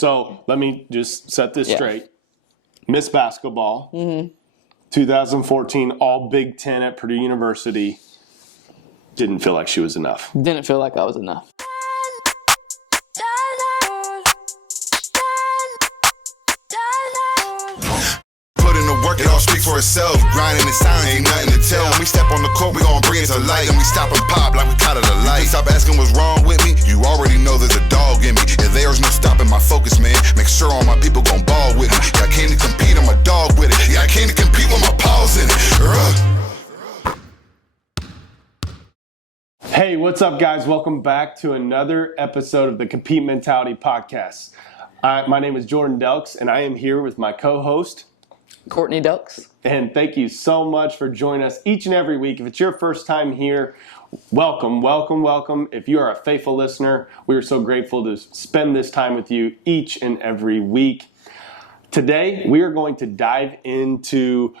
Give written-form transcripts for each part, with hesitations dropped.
So let me just set this straight. Miss Basketball, 2014, all Big Ten at Purdue University. Didn't feel like she was enough. Didn't feel like I was enough. It all speaks for itself. Grinding in silence, ain't nothing to tell. When we step on the court, we gon' bring it to light. And we stop and pop like we caught it a light. Stop asking what's wrong with me. You already know there's a dog in me. If there's no stopping my focus, man, make sure all my people gon' ball with me. Yeah, I came to compete, I'm a dog with it. Yeah, I came to compete with my paws in it. Hey, what's up, guys? Welcome back to another episode of the Compete Mentality Podcast. My name is Jordan Delks, and I am here with my co-host, Courtney Delks. And thank you so much for joining us each and every week. If it's your first time here, welcome, welcome, welcome. If you are a faithful listener, we are so grateful to spend this time with you each and every week. Today, we are going to dive into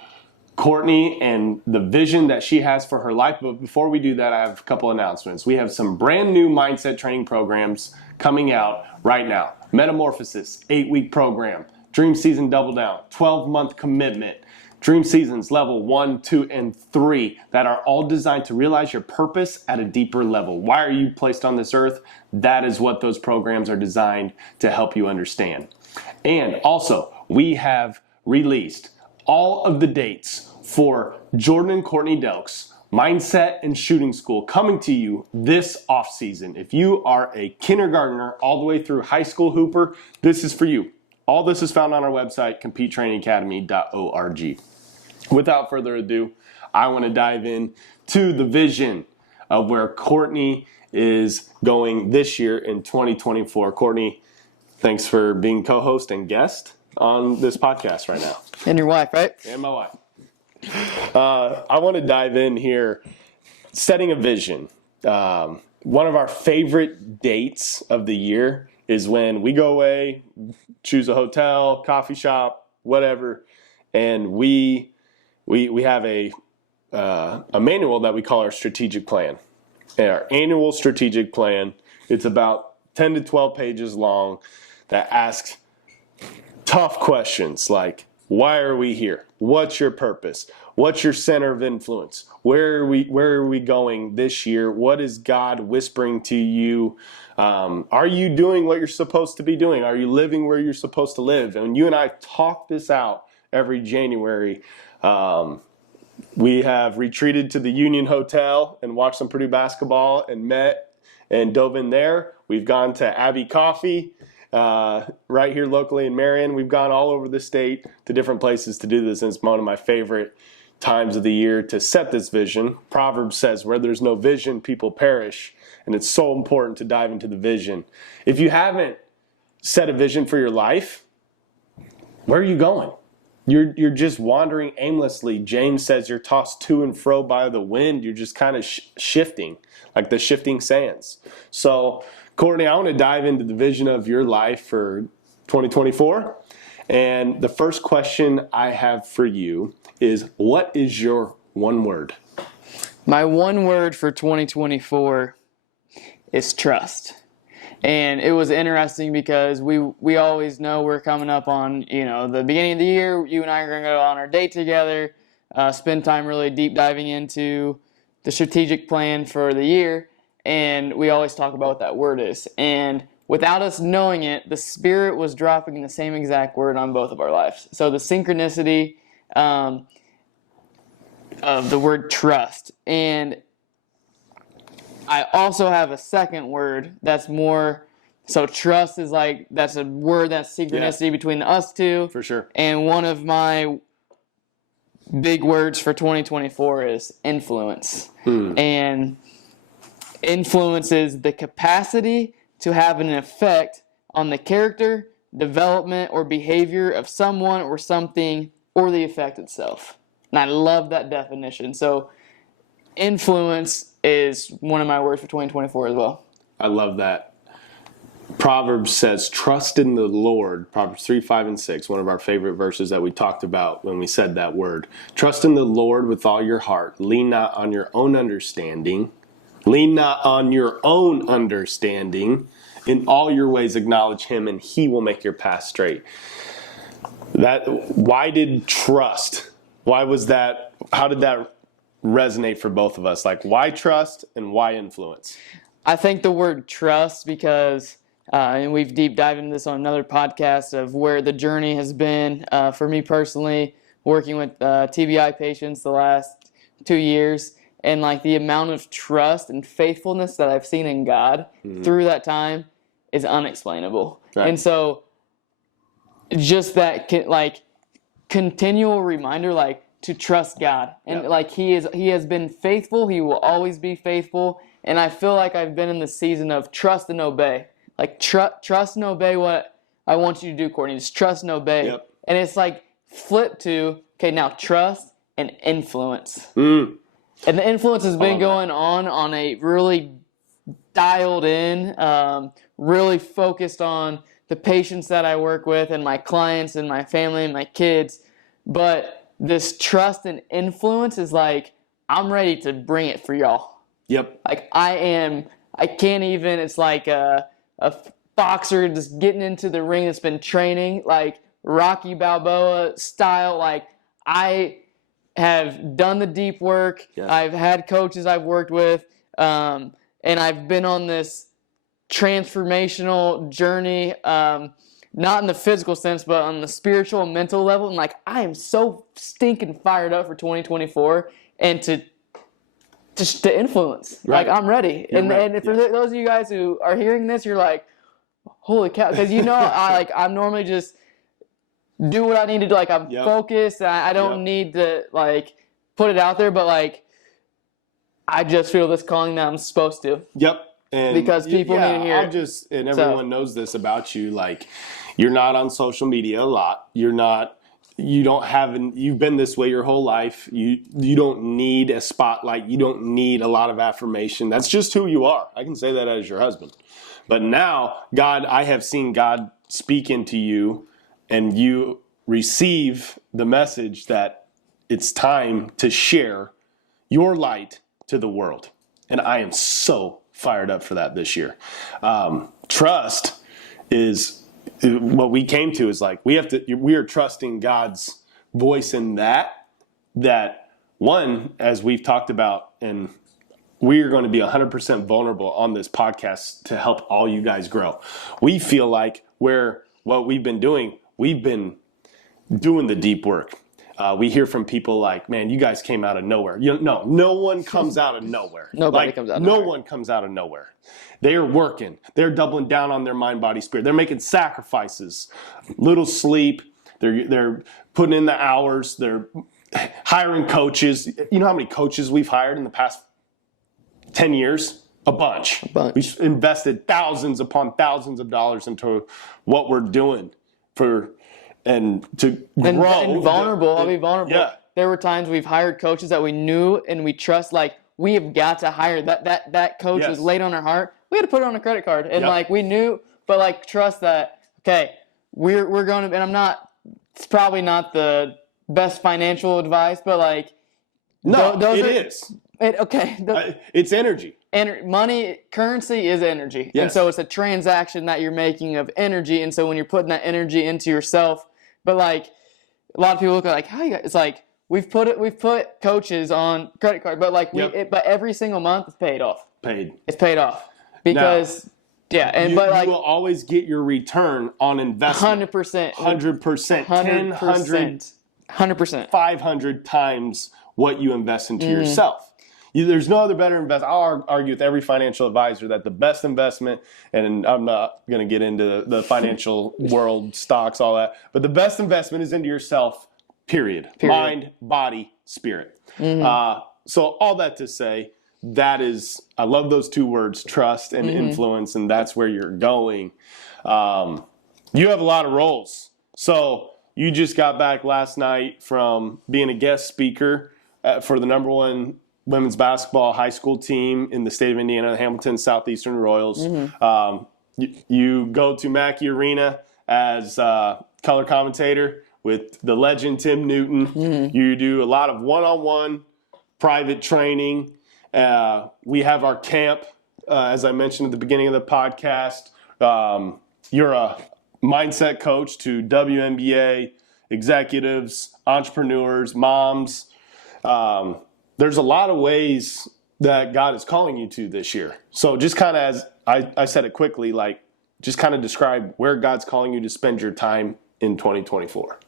Courtney and the vision that she has for her life. But before we do that, I have a couple announcements. We have some brand new mindset training programs coming out right now. Metamorphosis, 8-week program. Dream Season Double Down, 12-month commitment. Dream Seasons level 1, 2, and 3 that are all designed to realize your purpose at a deeper level. Why are you placed on this earth? That is what those programs are designed to help you understand. And also, we have released all of the dates for Jordan and Courtney Delks Mindset and Shooting School coming to you this off season. If you are a kindergartner all the way through high school hooper, this is for you. All this is found on our website, competetrainingacademy.org. Without further ado, I want to dive in to the vision of where Courtney is going this year in 2024. Courtney, thanks for being co-host and guest on this podcast right now. And your wife, right? And my wife. I want to dive in here, setting a vision. One of our favorite dates of the year is when we go away, choose a hotel, coffee shop, whatever, and we have a manual that we call our strategic plan. And our annual strategic plan, it's about 10 to 12 pages long that asks tough questions like, why are we here? What's your purpose? What's your center of influence? Where are we going this year? What is God whispering to you? Are you doing what you're supposed to be doing? Are you living where you're supposed to live? And you and I talk this out every January. We have retreated to the Union Hotel and watched some Purdue basketball and met and dove in there. We've gone to Abbey Coffee right here locally in Marion. We've gone all over the state to different places to do this, and it's one of my favorite times of the year to set this vision. Proverbs says, where there's no vision, people perish. And it's so important to dive into the vision. If you haven't set a vision for your life, where are you going? You're just wandering aimlessly. James says you're tossed to and fro by the wind. You're just kind of shifting, like the shifting sands. So, Courtney, I want to dive into the vision of your life for 2024. And the first question I have for you is, what is your one word? My one word for 2024 is trust. And it was interesting because we always know we're coming up on, the beginning of the year. You and I are going to go on our date together, spend time really deep diving into the strategic plan for the year. And we always talk about what that word is. And without us knowing it, the Spirit was dropping the same exact word on both of our lives. So the synchronicity of the word trust. And I also have a second word that's more, so trust is like, that's a word that's synchronicity between us two. For sure. And one of my big words for 2024 is influence. And influence is the capacity to have an effect on the character, development, or behavior of someone or something, or the effect itself. And I love that definition. So influence is one of my words for 2024 as well. I love that. Proverbs says, trust in the Lord. Proverbs 3, 5, and 6, one of our favorite verses that we talked about when we said that word. Trust in the Lord with all your heart. Lean not on your own understanding. Lean not on your own understanding. In all your ways, acknowledge him, and he will make your path straight. Why did trust? Why was that? How did that resonate for both of us? Like, why trust and why influence? I think the word trust because, and we've deep dived into this on another podcast of where the journey has been for me personally, working with TBI patients the last 2 years, and like the amount of trust and faithfulness that I've seen in God through that time is unexplainable. Right. And so just that like continual reminder, like to trust God, and like he has been faithful. He will always be faithful. And I feel like I've been in the season of trust and obey. Like trust and obey what I want you to do, Courtney. Just trust and obey. Yep. And it's like flip to, okay, now trust and influence. Mm. And the influence has been going on a really dialed in, really focused on the patients that I work with and my clients and my family and my kids. But this trust and influence is like, I'm ready to bring it for y'all. Yep. Like I can't even, it's like a boxer just getting into the ring that's been training, like Rocky Balboa style. Like I have done the deep work. Yes. I've had coaches I've worked with, and I've been on this transformational journey, not in the physical sense, but on the spiritual and mental level. And like, I am so stinking fired up for 2024 and to influence. Right. Like, I'm ready. You're and ready. And for those of you guys who are hearing this, you're like, holy cow. Because I'm normally just do what I need to do. Like, I'm focused. I don't need to like put it out there, but like I just feel this calling that I'm supposed to. Yep. And because people need to hear it. And everyone knows this about you. Like, you're not on social media a lot. You've been this way your whole life. You don't need a spotlight. You don't need a lot of affirmation. That's just who you are. I can say that as your husband. But now, I have seen God speak into you, and you receive the message that it's time to share your light to the world. And I am so fired up for that this year. Trust is what we came to is like, we are trusting God's voice in that one, as we've talked about, and we are going to be 100% vulnerable on this podcast to help all you guys grow. We feel like what we've been doing the deep work. We hear from people like, man, you guys came out of nowhere. No one comes out of nowhere. Nobody comes out of nowhere. No one comes out of nowhere. They are working. They're doubling down on their mind, body, spirit. They're making sacrifices. Little sleep. They're putting in the hours. They're hiring coaches. You know how many coaches we've hired in the past 10 years? A bunch. We've invested thousands upon thousands of dollars into what we're doing to grow. And vulnerable. I'll be vulnerable. Yeah. There were times we've hired coaches that we knew and we trust, like, we have got to hire that coach was laid on our heart. We had to put it on a credit card. And like we knew, but like trust that, okay, we're going to, and it's probably not the best financial advice, but like, is. It's energy. Money, currency is energy. Yes. And so it's a transaction that you're making of energy. And so when you're putting that energy into yourself, but like a lot of people look at like, how you guys, it's like, we've put coaches on credit card, but like but every single month it's paid off. It's paid off because you will always get your return on investment. 100%, 100%, 100%, 500 times what you invest into yourself. There's no other better investment. I'll argue with every financial advisor that the best investment, and I'm not going to get into the financial world, stocks, all that, but the best investment is into yourself. Period. Mind, body, spirit. So all that to say, I love those two words, trust and influence, and that's where you're going. You have a lot of roles. So you just got back last night from being a guest speaker for the #1 women's basketball high school team in the state of Indiana, the Hamilton Southeastern Royals. You go to Mackey Arena as color commentator with the legend Tim Newton. You do a lot of one-on-one private training. We have our camp, as I mentioned at the beginning of the podcast, you're a mindset coach to WNBA executives, entrepreneurs, moms. There's a lot of ways that God is calling you to this year. So just kind of as I said it quickly, like just kind of describe where God's calling you to spend your time in 2024.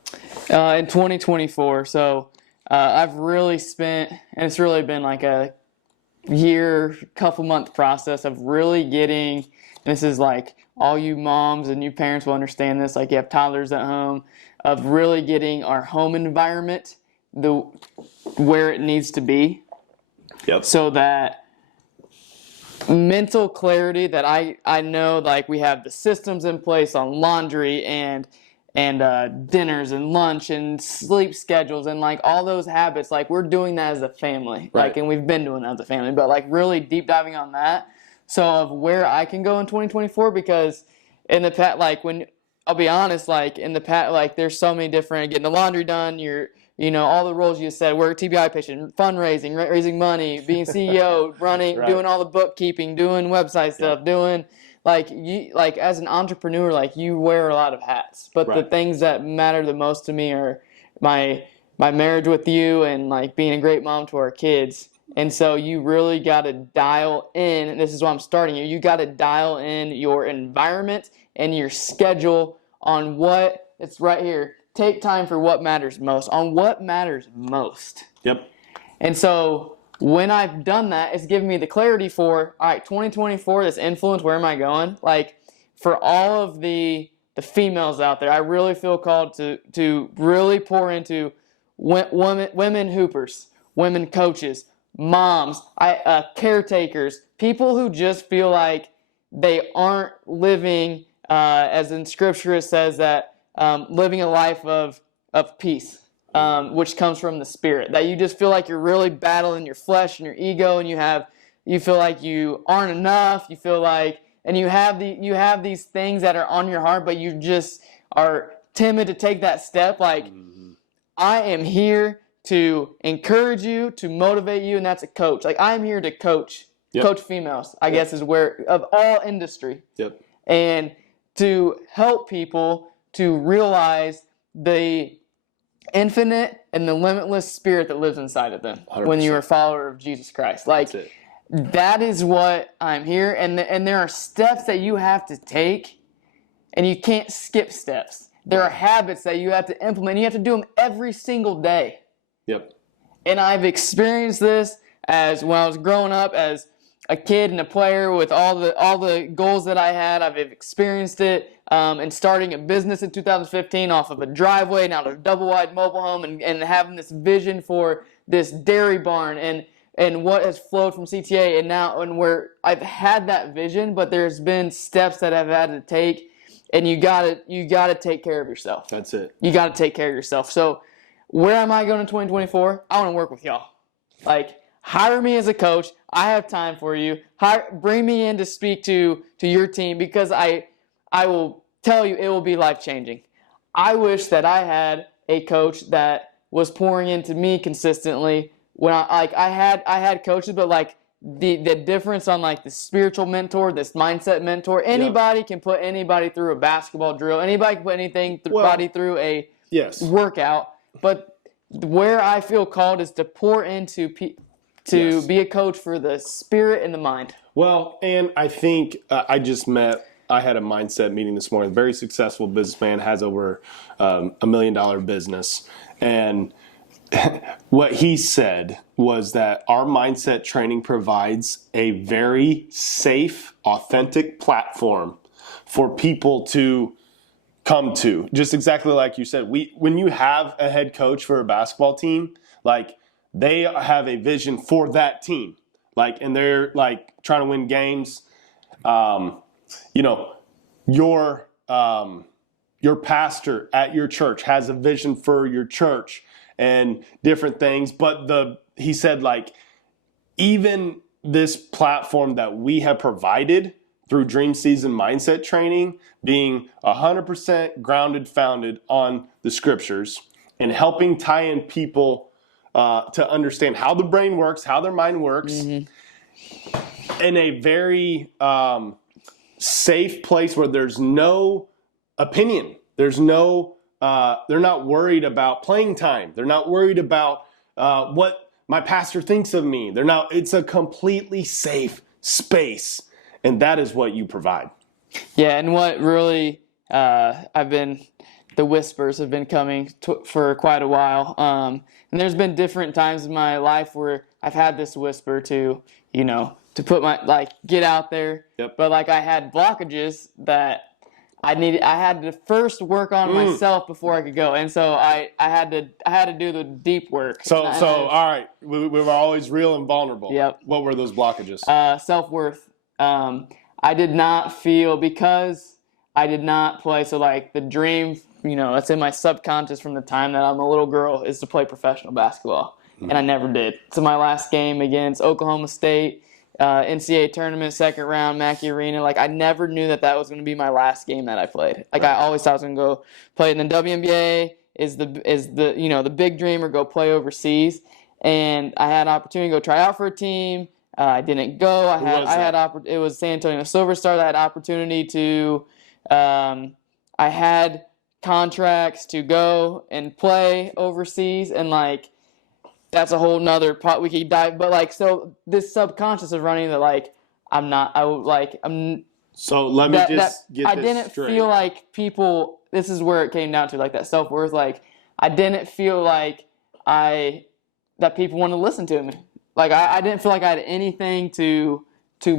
In 2024, so I've really spent, and it's really been like a couple month process of really getting, and this is like all you moms and you parents will understand this, like you have toddlers at home, of really getting our home environment where it needs to be. Yep. So that mental clarity that I know, like we have the systems in place on laundry and dinners and lunch and sleep schedules and like all those habits, like we're doing that as a family, Right. like, and we've been doing that as a family, but like really deep diving on that. So of where I can go in 2024, because in the past, like when I'll be honest, like in the past, like there's so many different, getting the laundry done, all the roles you said, we're a TBI patient, fundraising, raising money, being CEO, running, Right. doing all the bookkeeping, doing website stuff, doing like as an entrepreneur, like you wear a lot of hats, but the Right. things that matter the most to me are my marriage with you and like being a great mom to our kids. And so you really got to dial in, and this is why I'm starting you. You got to dial in your environment and your schedule on what, it's right here. Take time for what matters most, on what matters most. Yep. And so when I've done that, it's given me the clarity for, all right, 2024, this influence, where am I going? Like for all of the females out there, I really feel called to really pour into women hoopers, women coaches, moms, caretakers, people who just feel like they aren't living, as in Scripture it says that, living a life of peace, which comes from the Spirit. That you just feel like you're really battling your flesh and your ego, and you feel like you aren't enough. You feel like, and you have these things that are on your heart, but you just are timid to take that step. Like, I am here to encourage you, to motivate you, and that's a coach. Like I am here to coach females, I guess is where, of all industry. Yep. And to help people to realize the infinite and the limitless spirit that lives inside of them 100%. when you're a follower of Jesus Christ. Like That's it. that is what I'm here. And there are steps that you have to take, and you can't skip steps. There are habits that you have to implement. You have to do them every single day. Yep. And I've experienced this as when I was growing up as a kid and a player with all the goals that I had. I've experienced it and starting a business in 2015 off of a driveway, now a double-wide mobile home, and having this vision for this dairy barn and what has flowed from CTA, and where I've had that vision, but there's been steps that I've had to take, and you gotta take care of yourself. That's it. You gotta take care of yourself. So where am I going in 2024? I want to work with y'all. Like, hire me as a coach. I have time for you. Bring me in to speak to your team, because I will tell you it will be life-changing. I wish that I had a coach that was pouring into me consistently. When I had coaches, but like the difference on like the spiritual mentor, this mindset mentor, anybody can put anybody through a basketball drill. Anybody can put anybody through a workout. But where I feel called is to pour into be a coach for the spirit and the mind. Well, and I think I had a mindset meeting this morning. A very successful businessman, has over $1 million business. And what he said was that our mindset training provides a very safe, authentic platform for people to come to. Just exactly like you said. When you have a head coach for a basketball team, like they have a vision for that team. Like, and they're like trying to win games. Your pastor at your church has a vision for your church and different things. But he said, like, even this platform that we have provided through Dream Season Mindset Training, being 100% grounded, founded on the scriptures, and helping tie in people to understand how the brain works, how their mind works, in a very safe place where there's no opinion. There's no, they're not worried about playing time. They're not worried about what my pastor thinks of me. It's a completely safe space. And that is what you provide. Yeah, and what really the whispers have been coming for quite a while. And there's been different times in my life where I've had this whisper to put get out there. Yep. But I had blockages that I had to first work on myself before I could go. And so I had to do the deep work. So all right, we were always real and vulnerable. Yep. What were those blockages? Self-worth. I did not feel, because I did not play. So the dream, that's in my subconscious from the time that I'm a little girl, is to play professional basketball. And I never did. So my last game against Oklahoma State, NCAA tournament, second round, Mackey Arena, I never knew that was going to be my last game that I played. I always thought I was going to go play in the WNBA is the big dream, or go play overseas. And I had an opportunity to go try out for a team. I didn't go. It was San Antonio Silver Stars. I had opportunity to, I had contracts to go and play overseas, and that's a whole nother pot we could dive. But so this subconscious is running that I'm not. I'm. So let me get this I didn't straight. feel like people. This is where it came down to that self-worth. I didn't feel that people wanted to listen to me. I didn't feel like I had anything to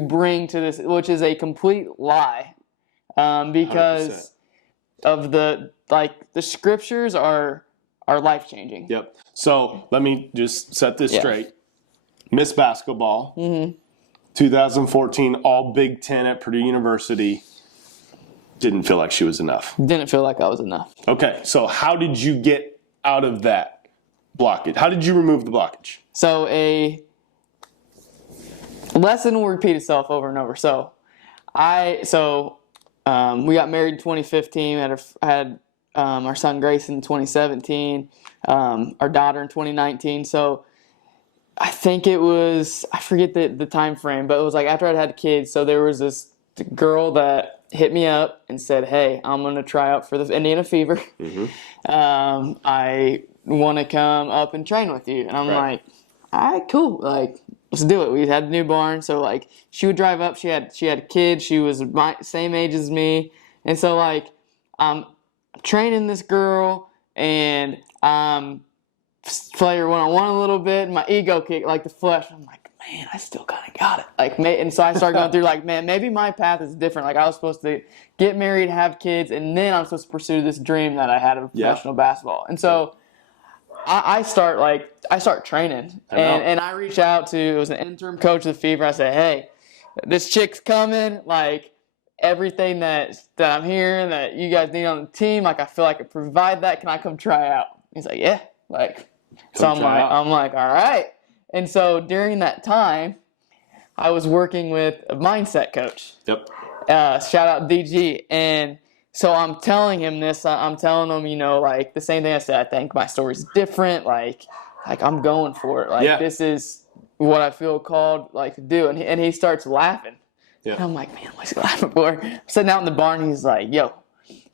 bring to this, which is a complete lie, because 100%. Of the scriptures are life-changing. Yep. So let me just set this straight. Miss Basketball, 2014 All Big Ten at Purdue University. Didn't feel like she was enough. Didn't feel like I was enough. Okay, so how did you get out of that blockage? How did you remove the blockage? So a lesson will repeat itself over and over. So we got married in 2015. Had our son Grayson in 2017. Our daughter in 2019. So I think it was, I forget the time frame, but it was after I'd had kids. So there was this girl that hit me up and said, "Hey, I'm going to try out for the Indiana Fever. I want to come up and train with you." And I'm like, "All right, cool. Let's do it." We had a newborn, so she would drive up. She had kids. She was my same age as me, and so I'm training this girl, and I'm play her one-on-one a little bit. And my ego kicked, the flesh. I'm like, man, I still kind of got it. And so I started going through man, maybe my path is different. I was supposed to get married, have kids, and then I'm supposed to pursue this dream that I had of professional basketball. And so I start training, and I reached out to, it was an interim coach of the Fever. I said, "Hey, this chick's coming. Everything that I'm hearing that you guys need on the team, I feel I could provide that. Can I come try out?" He's like, "Yeah." So I'm like, all right. And so during that time, I was working with a mindset coach. Yep. Shout out DG. And so I'm telling him this. I'm telling him, the same thing I said. I think my story's different. I'm going for it. This is what I feel called to do. And he starts laughing. Yeah. And I'm like, man, what's he laughing for? I'm sitting out in the barn. He's like, "Yo,"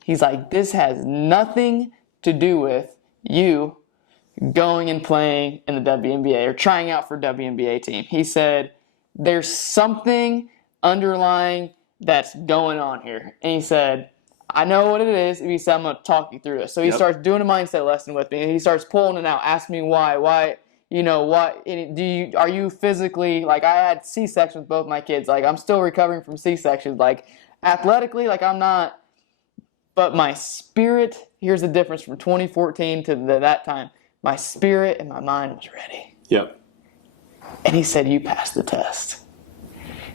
he's like, "this has nothing to do with you going and playing in the WNBA or trying out for a WNBA team." He said, "There's something underlying that's going on here." And he said, "I know what it is." And he said, "I'm going to talk you through this." So he starts doing a mindset lesson with me, and he starts pulling it out, asking me why, what, are you physically, I had C-sections with both my kids. I'm still recovering from C-sections. Athletically, I'm not, but my spirit, here's the difference from 2014 to that time. My spirit and my mind was ready. Yep. And he said, "You passed the test."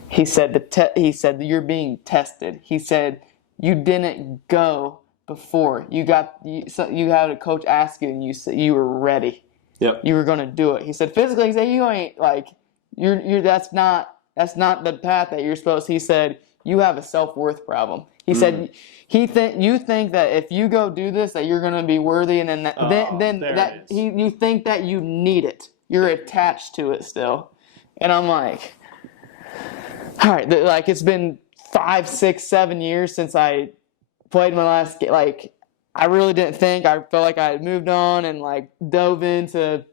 He said, he said, "You're being tested." He said, "You didn't go before. You had a coach ask you, and you said you were ready. Yep. You were going to do it." He said, "Physically," he said, "you ain't you're that's not the path that you're supposed." He said, "You have a self-worth problem." He said, you think that if you go do this that you're going to be worthy, and you think that you need it. You're attached to it still." And I'm like, all right, it's been 5, 6, 7 years since I played my last game. Like, I really didn't think. I felt like I had moved on and, like, dove into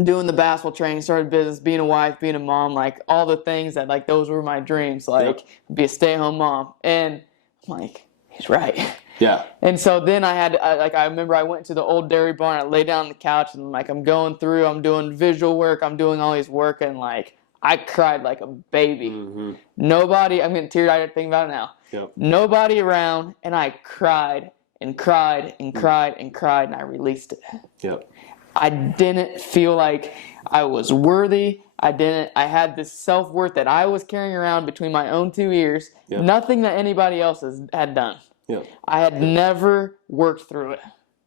doing the basketball training, started business, being a wife, being a mom, like, all the things that, like, those were my dreams. Like, be a stay-at-home mom. And I'm like, he's right. Yeah. And so then I remember I went to the old dairy barn. I lay down on the couch and, like, I'm going through. I'm doing visual work. I'm doing all these work. And, like, I cried like a baby. Mm-hmm. Nobody, I'm getting teary-eyed thinking about it now. Yep. Nobody around, and I cried and cried and cried and cried, and I released it. Yep. I didn't feel like I was worthy. I had this self-worth that I was carrying around between my own two ears. Yep. Nothing that anybody else had done. Yep. I had never worked through it.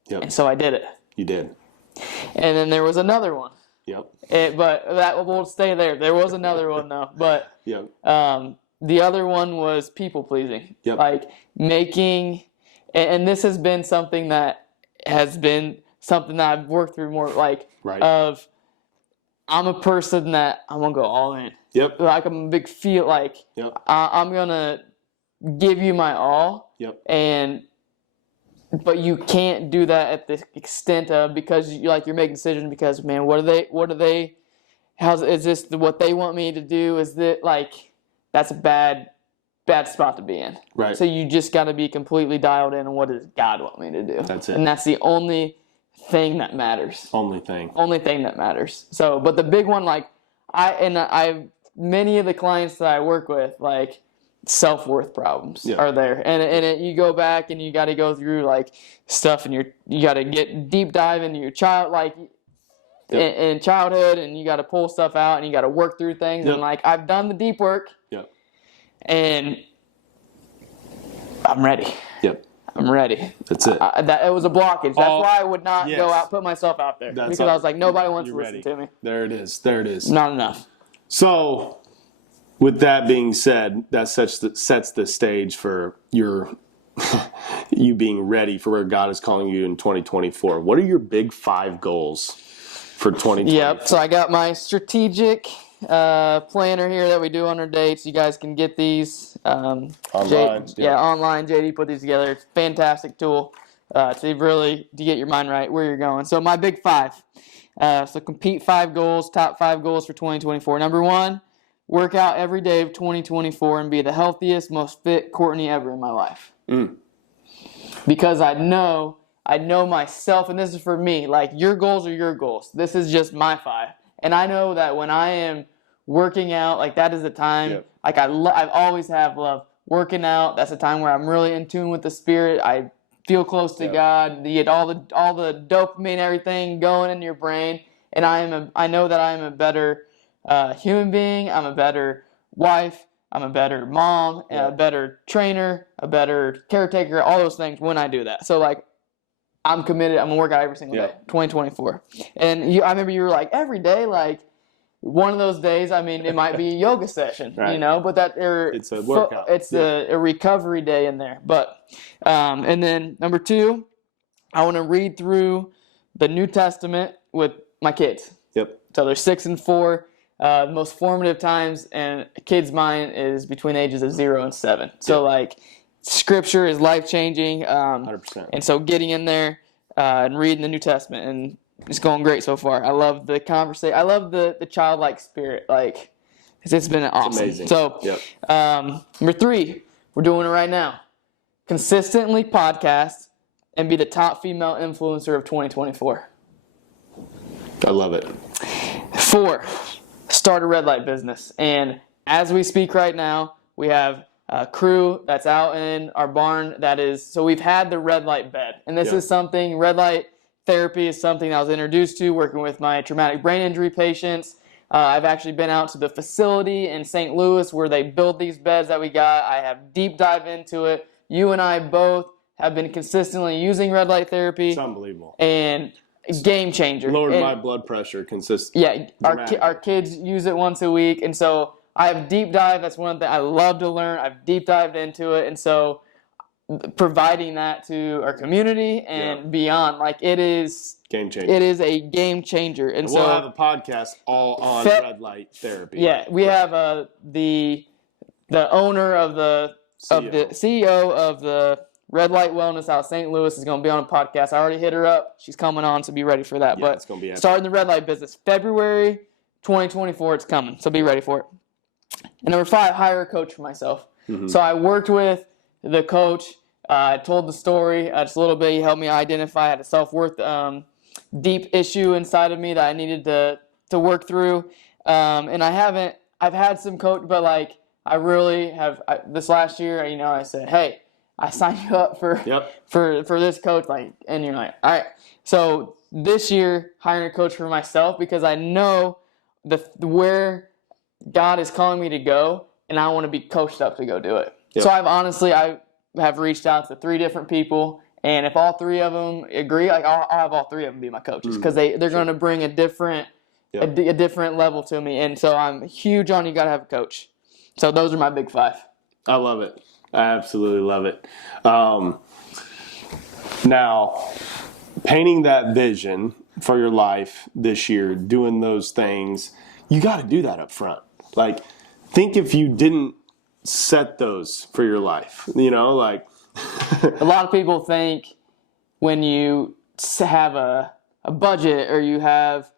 Yep. And so I did it. You did. And then there was another one. Yep. But that will stay there. There was another one though. But yep. The other one was people pleasing. Yep. Like making, and this has been something that I've worked through more. Like of, I'm a person that I'm gonna go all in. Yep. Like I'm a big feel like yep. I'm gonna give you my all. Yep. But you can't do that at the extent of, because you're making decisions because, man, what are they, is this what they want me to do? Is that like, that's a bad spot to be in. Right. So you just got to be completely dialed in on what does God want me to do. That's it. And that's the only thing that matters. Only thing that matters. So, but the big one, like many of the clients that I work with, like, self-worth problems are there, and you go back and you got to go through like stuff, and you got to get deep dive into your child, like in childhood, and you got to pull stuff out and you got to work through things. And like I've done the deep work, and I'm ready. I'm ready. That's it. It was a blockage. That's why I would not go out, put myself out there, because I was like, nobody wants to listen to me. There it is. Not enough. So, with that being said, that sets the stage for you being ready for where God is calling you in 2024. What are your big 5 goals for 2024? Yep. So I got my strategic planner here that we do on our dates. You guys can get these online. Online. JD put these together. It's a fantastic tool to get your mind right where you're going. So my big 5. So compete 5 goals, top 5 goals for 2024. Number 1. Work out every day of 2024 and be the healthiest, most fit Courtney ever in my life. Because I know myself, and this is for me. Like, your goals are your goals. This is just my 5. And I know that when I am working out, like, that is the time. Like, I've always have loved working out. That's the time where I'm really in tune with the Spirit. I feel close to God. You get all the dopamine, everything going in your brain. And I know that I am a better human being. I'm a better wife. I'm a better mom, a better trainer, a better caretaker, all those things when I do that. So, like, I'm committed. I'm going to work out every single day, 2024. And I remember you were like, every day, like, one of those days, I mean, it might be a yoga session, but it's a workout. It's a recovery day in there. But, and then number 2, I want to read through the New Testament with my kids. So they're 6 and 4. The most formative times in a kid's mind is between the ages of 0 and 7. So, like, Scripture is life-changing. 100%. And so getting in there and reading the New Testament, and it's going great so far. I love the conversation. I love the childlike spirit. Like, it's been awesome. It's amazing. So, number 3, we're doing it right now. Consistently podcast and be the top female influencer of 2024. I love it. 4, start a red light business. And as we speak right now, we have a crew that's out in our barn so we've had the red light bed. And this is something, red light therapy is something I was introduced to working with my traumatic brain injury patients. I've actually been out to the facility in St. Louis where they build these beds that we got. I have deep dive into it. You and I both have been consistently using red light therapy. It's unbelievable. And game changer. Lowered my blood pressure consistently. Yeah, our kids use it once a week, and so I have deep dive. That's one thing I love to learn. I've deep dived into it, and so providing that to our community and beyond, like, it is game changer. It is a game changer, and we'll have a podcast all on red light therapy. Yeah, we have the owner of the CEO of the Red Light Wellness out of St. Louis is going to be on a podcast. I already hit her up. She's coming on, so be ready for that. Yeah, but it's going to be starting the Red Light business, February 2024, it's coming, so be ready for it. And number 5, hire a coach for myself. So I worked with the coach. I told the story just a little bit. He helped me identify. I had a self-worth deep issue inside of me that I needed to work through. And I've had some coach, but like I really have this last year, I said, hey, I signed you up for this coach, like, and you're like, all right. So this year, hiring a coach for myself because I know where God is calling me to go, and I want to be coached up to go do it. Yep. So I have reached out to 3 different people, and if all 3 of them agree, like I'll have all 3 of them be my coaches because they're going to bring a different level to me. And so I'm huge on you got to have a coach. So those are my big 5. I love it. I absolutely love it. Now, painting that vision for your life this year, doing those things, you got to do that up front. Like, think if you didn't set those for your life, like. A lot of people think when you have a budget or you have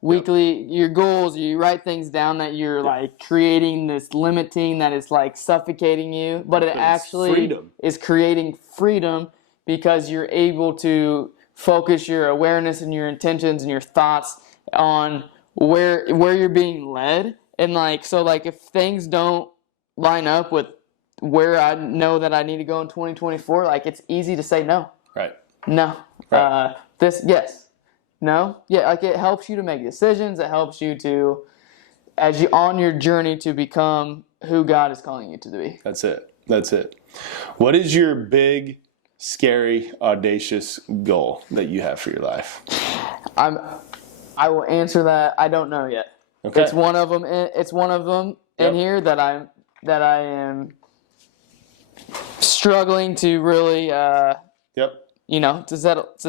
weekly your goals, you write things down that you're like creating this limiting that is like suffocating you, but it actually is creating freedom because you're able to focus your awareness and your intentions and your thoughts on where you're being led. And like, so like if things don't line up with where I know that I need to go in 2024, like it's easy to say no. Right. No. Right. Yes. No. Yeah, like it helps you to make decisions. It helps you to, as you on your journey to become who God is calling you to be. That's it. What is your big, scary, audacious goal that you have for your life? I will answer that. I don't know yet. Okay. It's one of them. In here that I am struggling to really, to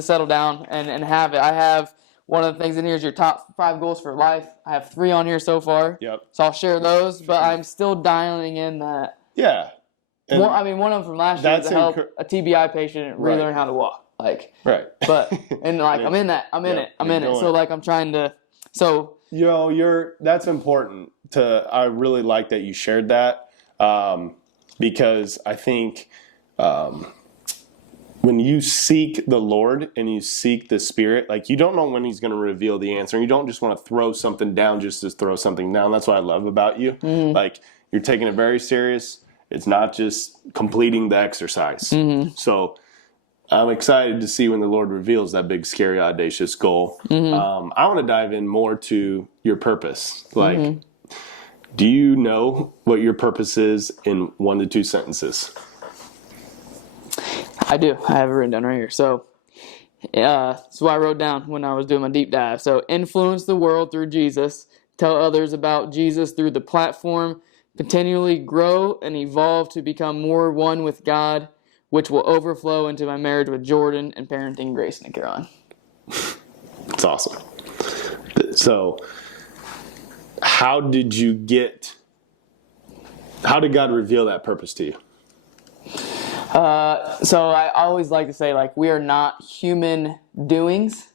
settle down and have it. I have one of the things in here is your top 5 goals for life. I have 3 on here so far. Yep. So I'll share those, but I'm still dialing in that. Yeah. One of them from last year is to help a TBI patient relearn how to walk. Like, right. But and like I'm in that. I'm in it. So like I'm trying to. So that's important I really like that you shared that because I think when you seek the Lord and you seek the Spirit, like you don't know when He's going to reveal the answer. You don't just want to throw something down just to throw something down. That's what I love about you. Mm-hmm. Like you're taking it very serious. It's not just completing the exercise. Mm-hmm. So I'm excited to see when the Lord reveals that big, scary, audacious goal. Mm-hmm. I want to dive in more to your purpose. Like, do you know what your purpose is in 1 to 2 sentences? I do. I have it written down right here. So, that's what I wrote down when I was doing my deep dive. So, influence the world through Jesus. Tell others about Jesus through the platform. Continually grow and evolve to become more one with God, which will overflow into my marriage with Jordan and parenting Grayson and Caroline. That's awesome. So, how did God reveal that purpose to you? So I always like to say, like, we are not human doings.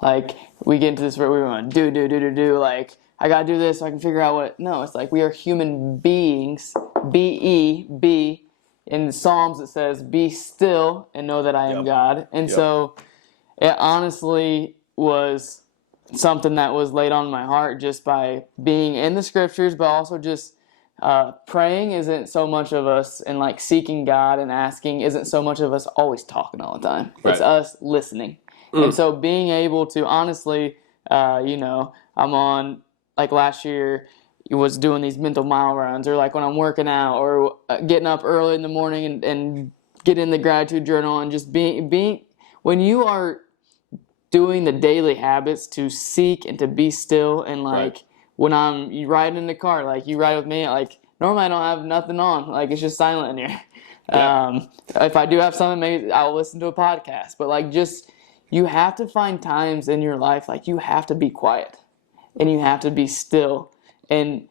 Like, we get into this where we want to do, like, I got to do this so I can figure out what. No, it's like we are human beings, B-E-B. In the Psalms it says, be still and know that I am God. And so it honestly was something that was laid on my heart just by being in the scriptures, but also just praying isn't so much of us, and like seeking God and asking isn't so much of us always talking all the time. Right. It's us listening. And so being able to honestly, I'm on, like last year, was doing these mental mile runs, or like when I'm working out, or getting up early in the morning and get in the gratitude journal, and just being when you are doing the daily habits to seek and to be still, and like when you riding in the car, like you ride with me, like normally I don't have nothing on, like it's just silent in here. Yeah. If I do have something, maybe I'll listen to a podcast, but like just you have to find times in your life, like you have to be quiet and you have to be still. And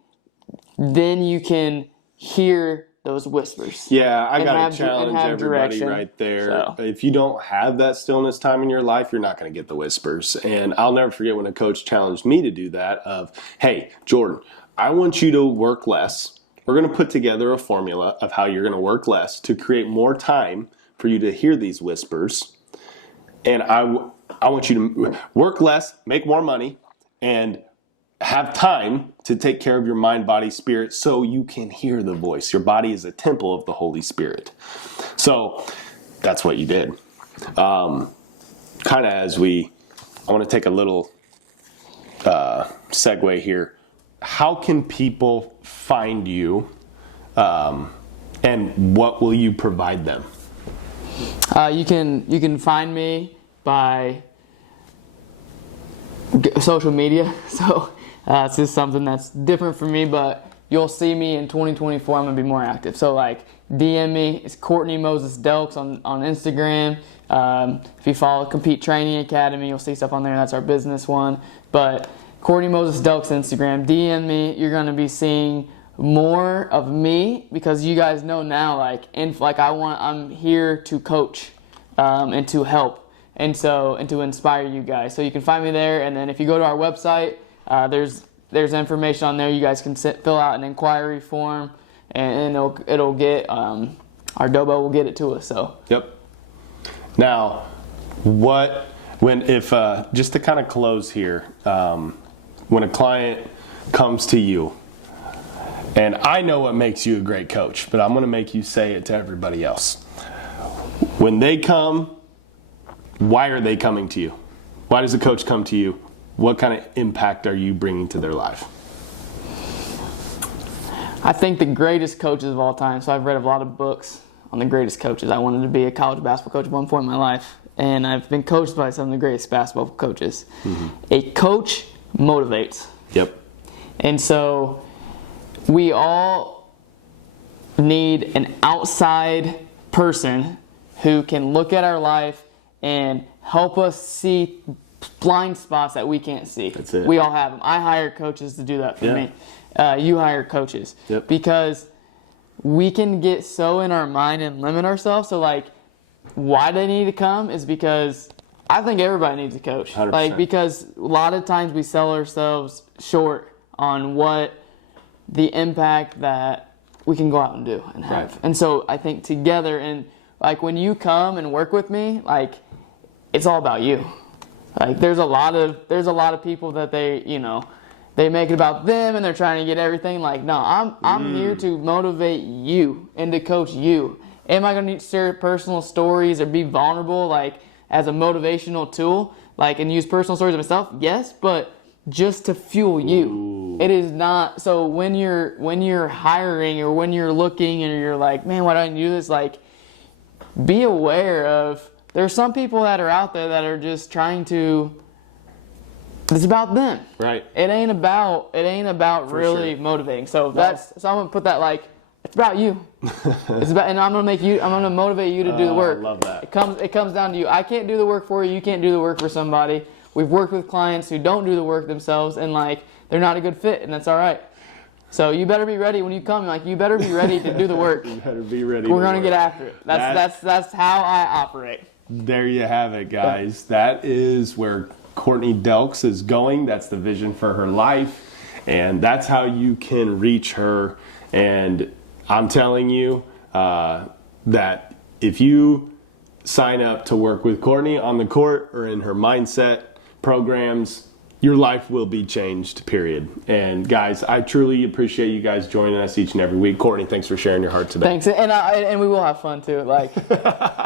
then you can hear those whispers. Yeah, I And got have- to challenge and have everybody direction. right there. So. If you don't have that stillness time in your life, you're not going to get the whispers. And I'll never forget when a coach challenged me to do that of, hey, Jordan, I want you to work less. We're going to put together a formula of how you're going to work less to create more time for you to hear these whispers. And I want you to work less, make more money, and have time to take care of your mind, body, spirit, so you can hear the voice. Your body is a temple of the Holy Spirit. So that's what you did. Kind of as I want to take a little segue here. How can people find you, and what will you provide them? You can find me by social media. So it's just something that's different for me, but you'll see me in 2024. I'm gonna be more active. So like DM me. It's Courtney Moses Delks on Instagram. If you follow Compete Training Academy, you'll see stuff on there. That's our business one. But Courtney Moses Delks Instagram. DM me. You're gonna be seeing more of me because you guys know now, I'm here to coach and to help and to inspire you guys. So you can find me there, and then if you go to our website, there's information on there. You guys can fill out an inquiry form, and it'll get our Dobo will get it to us. So yep. Now, just to kind of close here, when a client comes to you. And I know what makes you a great coach, but I'm going to make you say it to everybody else. When they come, why are they coming to you? Why does a coach come to you? What kind of impact are you bringing to their life? I think the greatest coaches of all time. So I've read a lot of books on the greatest coaches. I wanted to be a college basketball coach at one point in my life, and I've been coached by some of the greatest basketball coaches. Mm-hmm. A coach motivates. Yep. And so we all need an outside person who can look at our life and help us see blind spots that we can't see. That's it. We all have them. I hire coaches to do that for me. You hire coaches. Yep. Because we can get so in our mind and limit ourselves. So why they need to come is because I think everybody needs a coach. 100%. Because a lot of times we sell ourselves short on what the impact that we can go out and do and have. Right. And so I think together, and when you come and work with me, it's all about you. There's a lot of people that they make it about them and they're trying to get everything. No, I'm here to motivate you and to coach you. Am I going to share personal stories or be vulnerable as a motivational tool and use personal stories of myself? Yes, but just to fuel you. Ooh. It is not. So when you're hiring or when you're looking and you're like, man, why don't I do this? Be aware of there's some people that are out there that are just trying to. It's about them. Right. It ain't about For really sure. motivating. So I'm gonna put that it's about you. It's about, and I'm gonna motivate you to do the work. I love that. It comes down to you. I can't do the work for you. You can't do the work for somebody. We've worked with clients who don't do the work themselves, and they're not a good fit, and that's all right. So you better be ready when you come. You better be ready to do the work. You better be ready. We're gonna get after it. That's how I operate. There you have it, guys. That is where Courtney Delks is going. That's the vision for her life, and that's how you can reach her. And I'm telling you that if you sign up to work with Courtney on the court or in her mindset programs, your life will be changed, period. And guys, I truly appreciate you guys joining us each and every week. Courtney, thanks for sharing your heart today. Thanks, and we will have fun too.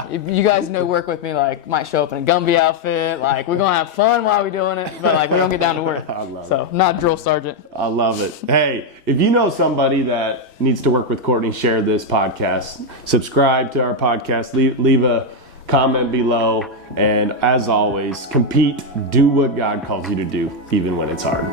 If you guys know work with me, might show up in a Gumby outfit. We're gonna have fun while we're doing it, but we don't get down to work. I love it. Not drill sergeant. I love it. Hey, if you know somebody that needs to work with Courtney, share this podcast. Subscribe to our podcast. Leave a comment below, and as always, compete, do what God calls you to do, even when it's hard.